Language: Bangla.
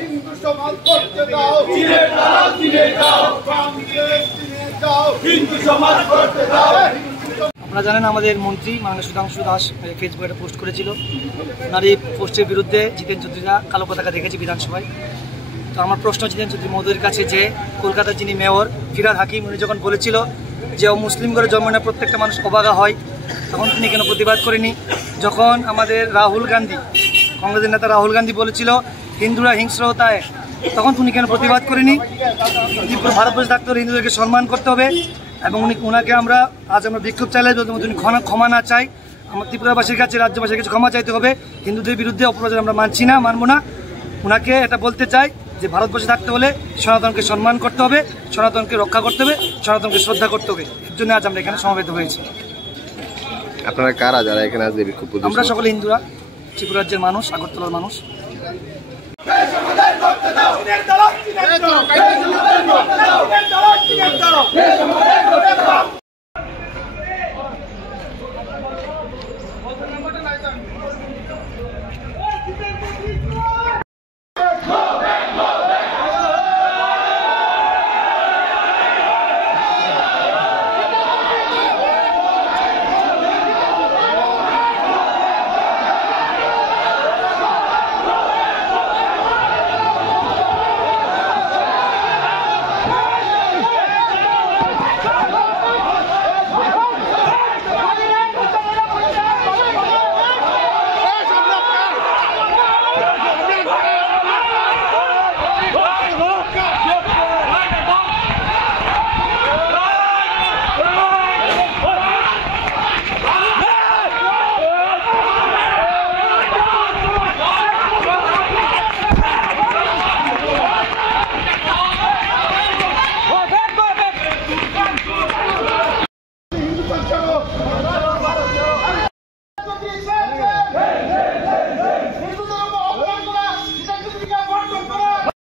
হিন্দু সমাজ করতে দাও, হিন্দু সমাজ করতে দাও। আপনারা জানেন আমাদের মন্ত্রী মাননীয় সুধাংশু দাস ফেসবুকে একটা পোস্ট করেছিল। ওনার এই পোস্টের বিরুদ্ধে জিতেন চৌধুরীরা কালো পতাকা দেখেছি বিধানসভায়। তো আমার প্রশ্ন জিতেন চৌধুরী মহোদয়ের কাছে যে কলকাতার যিনি মেয়র ফিরহাদ হাকিম, উনি যখন বলেছিল যে মুসলিম ঘরে জন্ম নেওয়া প্রত্যেকটা মানুষ অবাগা হয়, তখন তিনি কেন প্রতিবাদ করেনি? যখন আমাদের রাহুল গান্ধী, কংগ্রেসের নেতা রাহুল গান্ধী বলেছিল হিন্দুরা হিংস্র হতা হয়, তখন উনি কেন প্রতিবাদ করেনি? ভারতবর্ষে থাকতে হলে হিন্দুদেরকে সম্মান করতে হবে এবং ওনাকে আমরা আজ আমরা বিক্ষোভ চাইলে যদি উনি ক্ষমা না চাই, আমার ত্রিপুরাবাসীর কাছে রাজ্যবাসীর কাছে ক্ষমা চাইতে হবে। হিন্দুদের বিরুদ্ধে অপপ্রচার আমরা মানছি না, মানবো না। ওনাকে এটা বলতে চাই যে ভারতবর্ষে থাকতে হলে সনাতনকে সম্মান করতে হবে, সনাতনকে রক্ষা করতে হবে, সনাতনকে শ্রদ্ধা করতে হবে। এর জন্য আজ আমরা এখানে সমবেত হয়েছি। আপনারা কারা যারা এখানে আজকে বিক্ষোভ করছেন? আমরা সকলে হিন্দুরা, ত্রিপুরা রাজ্যের মানুষ, আগরতলার মানুষ।